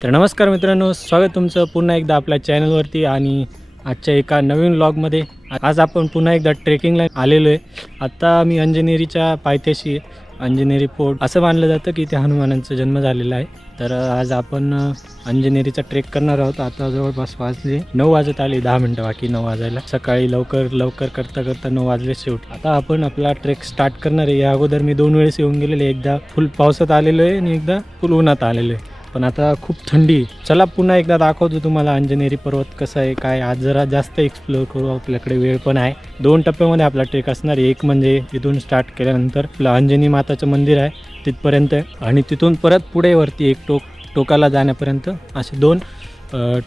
तर नमस्कार मित्रांनो, स्वागत तुमचं पुन्हा एकदा आपल्या चॅनलवरती आणि आजच्या एका नवीन व्लॉगमध्ये. आज आपण पुन्हा एकदा ट्रेकिंगला आलेलो आहे. आता मी अंजनेरीच्या पायथ्याशी अंजनेरी फोर्ट असं मानलं जातं की इथे हनुमानांचा जन्म झालेला आहे. तर आज आपण अंजनेरीचा ट्रेक करणार आहोत. आता जवळपास वाजले 9 वाजत आले, 10 मिनटं बाकी 9 वाजायला. सकाळी लवकर करता 9 वाजले शेवट. आता आपण आपला ट्रेक स्टार्ट करणार आहे. या अगोदर मी 2 वेळेस येऊन गेलेले, एकदा फुल पावसात आलेलो आहे आणि एकदा फुल उन्हात आलेलो आहे. पण आता खूप थंडी. चला पुन्हा एकदा दाखवतो तुम्हाला अंजनेरी पर्वत कसा आहे काय. आज जरा जास्त एक्सप्लोअर करू, आपल्याकडे वेळ पण आहे. 2 टप्प्यामध्ये आपला ट्रेक असणार आहे. एक म्हणजे तिथून स्टार्ट केल्यानंतर आपलं अंजनी माताचं मंदिर आहे तिथपर्यंत, आणि तिथून परत पुढे वरती एक टोकाला जाण्यापर्यंत असे 2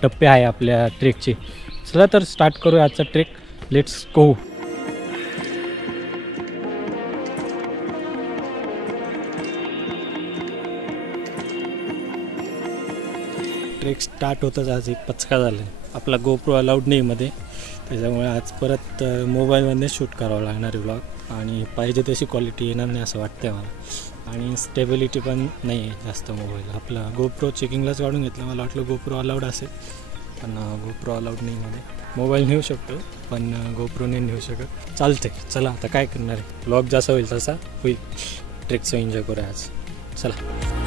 टप्पे आहे आपल्या ट्रेकचे. चला तर स्टार्ट करूया आजचा trek. Let's go. Trek start होतच आज एक पचका झाला. आपला गोप्रो अलाउड नाही मध्ये, त्याच्यामुळे आज परत मोबाईलमध्ये शूट करावं लागणार आहे व्लॉग. आणि पाहिजे तशी क्वालिटी येणार नाही असं वाटतंय मला, आणि स्टेबिलिटी पण नाही आहे जास्त मोबाईल. आपला गोप्रो चेकिंगलाच काढून घेतलं. मला वाटलं गोप्रो अलाउड असेल, पण गोप्रो अलाउड नाही मध्ये. मोबाईल नेऊ शकतो पण गोप्रो नाही नेऊ शकत. चालते. चला आता काय करणार आहे, व्लॉग जसा होईल तसा होईल. ट्रेकचं एन्जॉय करूया आज. चला.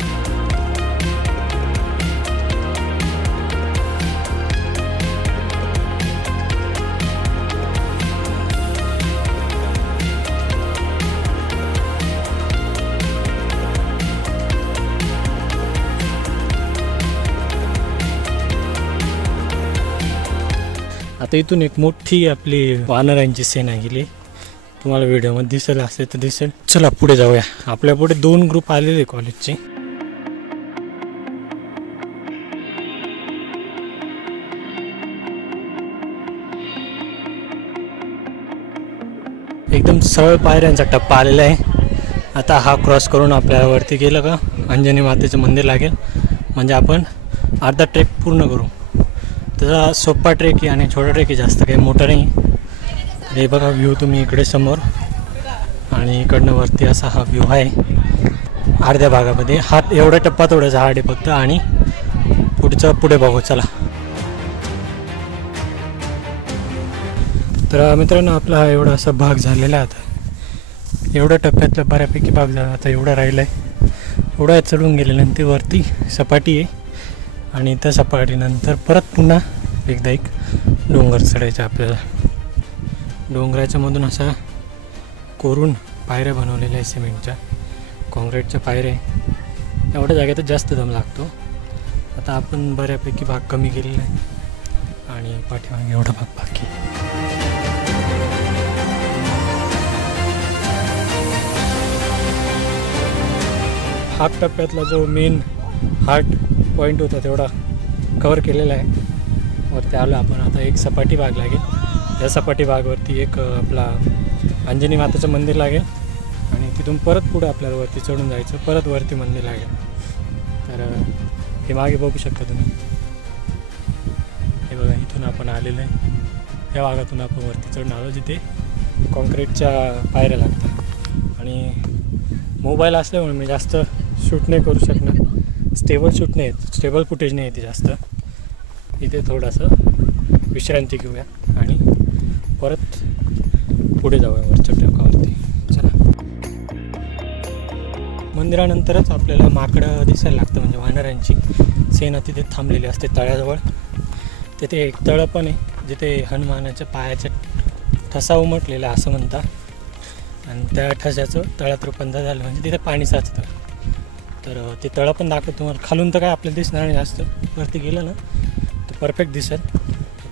आता इथून एक मोठी आपली वानरांची सेना गेली. तुम्हाला व्हिडिओमध्ये दिसेल, असेल तर दिसेल. चला पुढे जाऊया. आपल्या पुढे 2 ग्रुप आलेले कॉलेजचे. एकदम सरळ पायऱ्यांचा टप्पा आलेला आहे. आता हा क्रॉस करून आपल्याला वरती गेलं का अंजनी मातेचं मंदिर लागेल, म्हणजे आपण अर्धा ट्रेक पूर्ण करू. त्याचा सोपा ट्रेक आहे आणि छोटा ट्रेक आहे, जास्त काही मोठं नाही. हे बघा व्ह्यू तुम्ही इकडे समोर, आणि इकडनं वरती असा हा व्ह्यू आहे अर्ध्या भागामध्ये. हा एवढा टप्पा थोडासा हार्ड आहे फक्त, आणि पुढे बघू. चला. तर मित्रांनो, आपला हा एवढा असा भाग झालेला आहे. आता एवढ्या टप्प्यातला बऱ्यापैकी भाग झाला. आता एवढा राहिला आहे. एवढा चढून गेल्यानंतर वरती सपाटी आहे, आणि त्या सपाटीनंतर परत पुन्हा एकदा एक डोंगर चढायचा आपल्याला. डोंगराच्या मधून असा कोरून पायऱ्या बनवलेल्या आहे, सिमेंटच्या कॉन्क्रीटच्या पायऱ्या. एवढ्या जागेतच जास्त दम लागतो. आता आपण बऱ्यापैकी भाग कमी केलेला आहे, आणि पाठीमागे एवढा भाग बाकी. हाफ टप्प्यातला जो मेन हार्ट पॉईंट होता तेवढा कवर केलेला आहे. वरती आलो आपण. आता एक सपाटी भाग लागेल. त्या सपाटी भागवरती एक आपला अंजनी माताचं मंदिर लागेल, आणि तिथून परत पुढे आपल्याला वरती चढून जायचं. परत वरती मंदिर लागेल. तर हे मागे बघू शकता तुम्ही. हे बघा, इथून आपण आलेलं आहे. या भागातून आपण वरती चढून आलो, जिथे कॉन्क्रीटच्या पायऱ्या लागतात. आणि मोबाईल असल्यामुळे मी जास्त शूट नाही करू शकणार. स्टेबल शूट नाही आहेत, स्टेबल फुटेज नाही येते जास्त. इथे थोडंसं विश्रांती घेऊया आणि परत पुढे जाऊया वरच्या टोकावरती. चला. मंदिरानंतरच आपल्याला माकडं दिसायला लागतं, म्हणजे वानरांची सेना तिथे थांबलेली असते तळ्याजवळ. तिथे एक तळं पण आहे, जिथे हनुमानाच्या पायाचा ठसा उमटलेला असं म्हणतात. आणि त्या ठशाचं तळ्यात रूपांतर झालं म्हणजे तिथे पाणी साचतं. तर ते तळं पण दाखवतो तुम्हाला. खालून तर काय आपल्याला दिसणार नाही जास्त, वरती गेलं ना तर परफेक्ट दिसेल.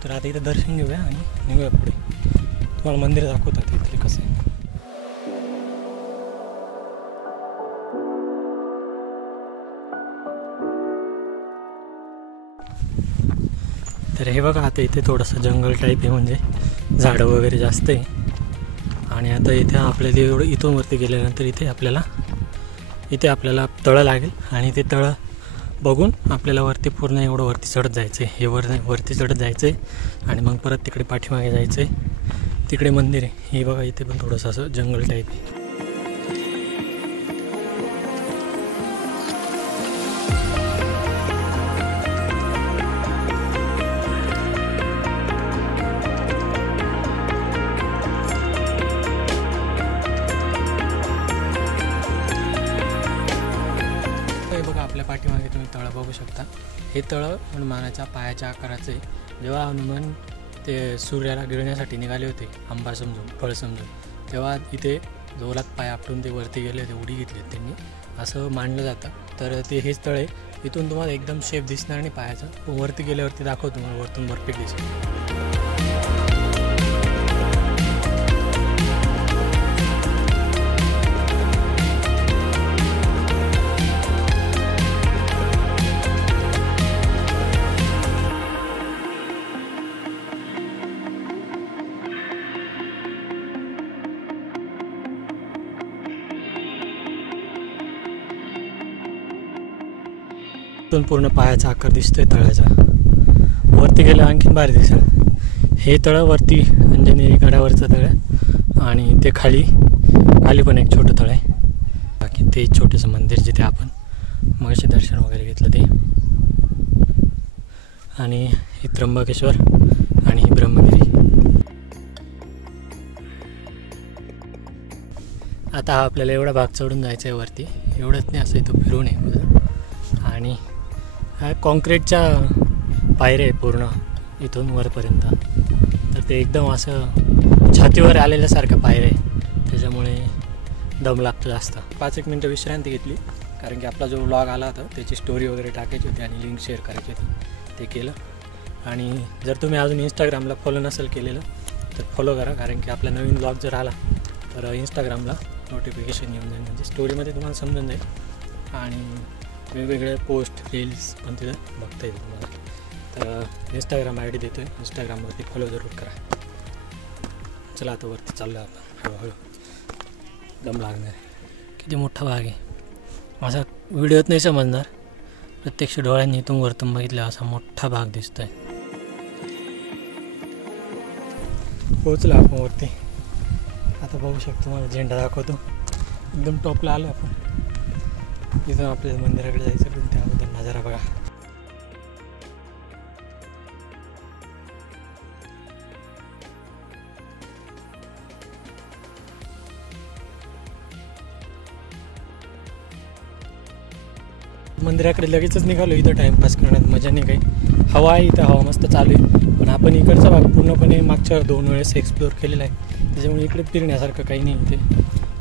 तर आता इथं दर्शन घेऊया आणि निघूया पुढे. तुम्हाला मंदिर दाखवतात इथले कसं आहे. तर हे बघा, आता इथे थोडंसं जंगल टाईप आहे, म्हणजे झाडं वगैरे जास्त आहे. आणि आता इथे आपल्याला एवढं इथून वरती गेल्यानंतर इथे आपल्याला तळं लागेल, आणि ते तळं बघून आपल्याला वरती पूर्ण एवढं वरती चढत जायचं आहे. हे वरती चढत जायचं आहे, आणि मग परत तिकडे पाठीमागे जायचं आहे. तिकडे मंदिर आहे. हे बघा, इथे पण थोडंसं असं जंगल टाईप आहे. शकता. हे तळं हनुमानाच्या पायाच्या आकाराचं आहे. जेव्हा हनुमान ते सूर्याला गिळण्यासाठी निघाले होते आंबा समजून, फळ समजून, तेव्हा इथे जोरात पाय आपटून ते वरती गेले होते, उडी घेतली त्यांनी, असं मानलं जातं. तर ते हेच तळ आहे. इथून तुम्हाला एकदम शेप दिसणार नाही पायाचा, पण वरती गेल्यावरती दाखवतो तुम्हाला, वरतून परफेक्ट दिसेल. इथून पूर्ण पायाचा आकार दिसतोय तळाचा. वरती गेलं आणखीन भारी दिसेल. हे तळं वरती अंजनेरी गडावरचं तळ आणि ते खाली पण एक छोटं तळ आहे. बाकी ते छोटंसं मंदिर जिथे आपण मगाशी दर्शन वगैरे घेतलं ते, आणि हे त्र्यंबकेश्वर आणि ही ब्रह्मगिरी. आता हा आपल्याला एवढा भाग चढून जायचा आहे वरती. एवढंच नाही, असं इथं फिरून आहे. आणि हा कॉन्क्रीटच्या पायऱ्या आहे पूर्ण इथून वरपर्यंत. तर ते एकदम असं छातीवर आलेल्यासारखं पायऱ्या आहे, त्याच्यामुळे दम लागतो जास्त. 5-1 मिनटं विश्रांती घेतली, कारण की आपला जो व्लॉग आला होता त्याची स्टोरी वगैरे टाकायची होती आणि लिंक शेअर करायची होती, ते केलं. आणि जर तुम्ही अजून इंस्टाग्रामला फॉलो नसेल केलेलं तर फॉलो करा, कारण की आपला नवीन व्लॉग जर आला तर इंस्टाग्रामला नोटिफिकेशन येऊन जाईल, म्हणजे स्टोरीमध्ये तुम्हाला समजून जाईल. आणि वेगवेगळे पोस्ट रील्स पण तिथं बघता येईल तुम्हाला. तर इंस्टाग्राम ID देतो आहे, इंस्टाग्रामवरती फॉलो जरूर करा. चला आता वरती चाललो आपण हळूहळू. दम लागणार आहे. किती मोठा भाग आहे, असा व्हिडिओत नाही समजणार, प्रत्यक्ष डोळ्यांनी इथून वरतून बघितलं असा मोठा भाग दिसतोय. पोहोचलो आपण वरती. आता बघू शकतो, मला झेंडा दाखवतो. एकदम टॉपला आलो आपण. इथून आपल्याला मंदिराकडे जायचं, पण त्याबद्दल नजारा बघा. मंदिराकडे लगेचच निघालो. इथं टाईमपास करण्यात मजा नाही काही. हवा आहे इथं, हवा मस्त चालू आहे. पण आपण इकडचा भाग पूर्णपणे मागच्या 2 वेळेस एक्सप्लोअर केलेला आहे, त्याच्यामुळे इकडे फिरण्यासारखं काही नाही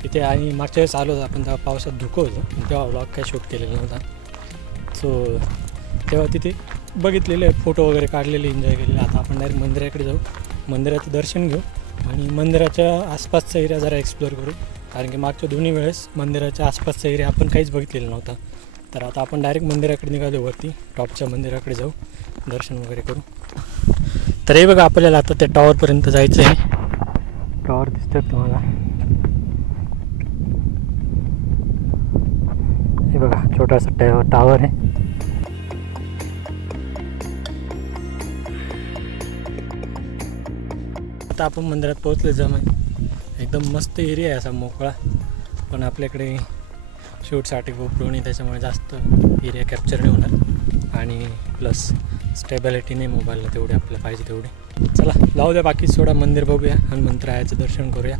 इथे. आणि मागच्या वेळेस आलो होतो आपण, तेव्हा पावसात धुकं होतं, तेव्हा व्लॉग काही शूट केलेला नव्हता. सो तेव्हा तिथे बघितलेले फोटो वगैरे काढलेले, एन्जॉय केलेले. आता आपण डायरेक्ट मंदिराकडे जाऊ, मंदिराचं दर्शन घेऊ आणि मंदिराच्या आसपासचा एरिया जरा एक्सप्लोअर करू, कारण की मागच्या 2 वेळेस मंदिराच्या आसपासचा एरिया आपण काहीच बघितलेला नव्हता. तर आता आपण डायरेक्ट मंदिराकडे निघालो, वरती टॉपच्या मंदिराकडे जाऊ, दर्शन वगैरे करू. तर हे बघा, आपल्याला आता त्या टॉवरपर्यंत जायचं आहे. टॉवर दिसतात तुम्हाला, हे बघा छोटासा टावर आहे. आता आपण मंदिरात पोहोचले. जमाय एकदम मस्त एरिया आहे, असा मोकळा. पण आपल्याकडे शूटसाठी GoPro नाही, त्याच्यामुळे जास्त एरिया कॅप्चर नाही होणार. आणि प्लस स्टेबिलिटी नाही मोबाईलला तेवढी आपल्याला पाहिजे तेवढी. चला जाऊ द्या, बाकी थोडा मंदिर बघूया, हनुमंतरायाचं दर्शन करूया.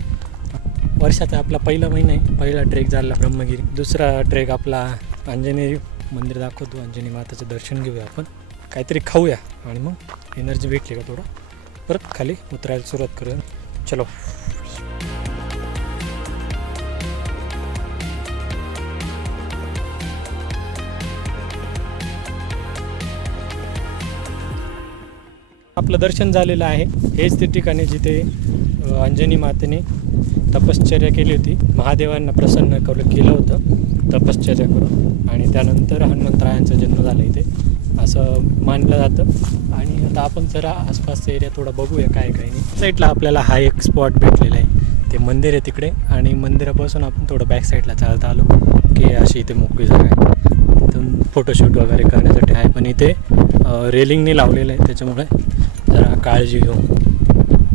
वर्षाचा आपला पहिला महिना आहे. पहिला ट्रेक झाला ब्रह्मगिरी, दुसरा ट्रेक आपला अंजनेरी मंदिर दाखवतो, अंजनी माताचं दर्शन घेऊया आपण, काहीतरी खाऊया आणि मग एनर्जी भेटली का थोडं परत खाली उतरायला सुरुवात करूया. चलो. आपलं दर्शन झालेलं आहे. हेच ते ठिकाणी जिथे अंजनी मातेने तपश्चर्या केली होती, महादेवांना प्रसन्न केलं होतं तपश्चर्या करून, आणि त्यानंतर हनुमंतरायांचा जन्म झाला इथे असं मानलं जातं. आणि आता आपण जरा आसपासचा एरिया थोडा बघूया काय काय नाही. साईडला आपल्याला हा एक स्पॉट भेटलेला आहे, ते मंदिर आहे तिकडे, आणि मंदिरापासून आपण थोडं बॅक साईडला चालत आलो की अशी इथे मोकळी जागा आहे, तिथून फोटोशूट वगैरे करण्यासाठी आहे. पण इथे रेलिंगने लावलेलं आहे, त्याच्यामुळे जरा काळजी घेऊ.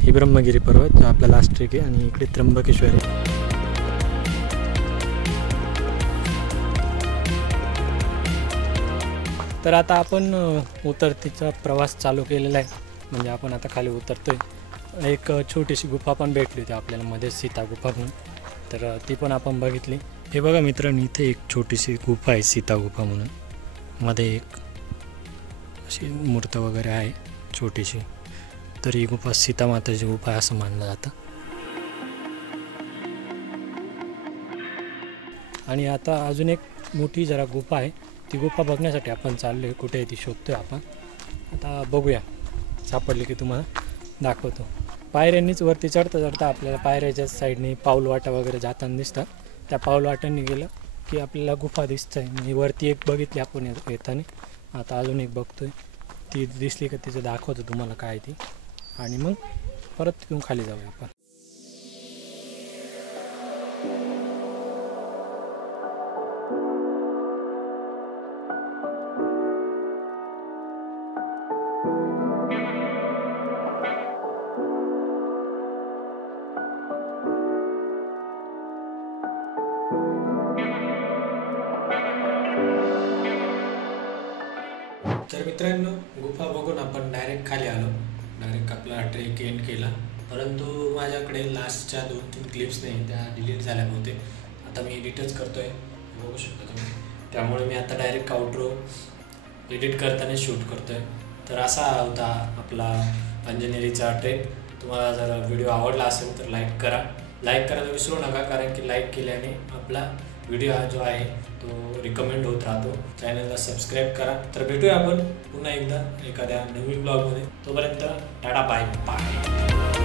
ही ब्रह्मगिरी पर्वत जो आपला लास्ट ट्रेक आहे, आणि इकडे त्र्यंबकेश्वर आहे. तर आता आपण उतरतीचा प्रवास चालू केलेला आहे, म्हणजे आपण आता खाली उतरतोय. एक छोटीशी गुफा पण भेटली होती आपल्याला मध्ये, सीता गुफा म्हणून, तर ती पण आपण बघितली. हे बघा मित्रांनो, इथे एक छोटीशी गुफा आहे सीता गुफा म्हणून, मध्ये एक अशी मूर्त वगैरे आहे छोटीशी. तर ही गुफा सीतामाताची गुफा आहे असं मानलं जातं. आणि आता अजून एक मोठी जरा गुफा आहे, ती गुफा बघण्यासाठी आपण चाललो आहे. कुठे आहे ती शोधतोय आपण. आता बघूया, सापडली की तुम्हाला दाखवतो. पायऱ्यांनीच वरती चढता चढता आपल्याला पायऱ्याच्या साईडने पाऊलवाटा वगैरे जाताना दिसतात. त्या पाऊलवाटांनी गेलं की आपल्याला गुफा दिसत आहे. म्हणजे वरती एक बघितली आपण येताना, आता अजून एक बघतोय. ती दिसली का तिचं दाखवतो तुम्हाला काय ती, आणि मग परत तिथून खाली जाऊया आपण. तर मित्रांनो, गुफा बघून आपण डायरेक्ट खाली आलो. डायरेक्ट आपला ट्रेक एंड केला. परंतु माझ्याकडे लास्टच्या 2-3 क्लिप्स नाही, त्या डिलीट झाल्या होते. आता मी एडिटच करतो आहे, बघू शकता तुम्ही. त्यामुळे मी आता डायरेक्ट आउट्रो एडिट करताना शूट करतो आहे. तर असा होता आपला अंजनेरीचा ट्रेक. तुम्हाला जर व्हिडिओ आवडला असेल तर लाईक करायला विसरू नका, कारण की लाईक केल्याने आपला व्हिडिओ हा जो आहे तो रिकमेंड होत राहतो. चॅनलला सबस्क्राईब करा. तर भेटूया आपण पुन्हा एकदा एखाद्या नवीन ब्लॉगमध्ये. तोपर्यंत टाटा, बाय बाय.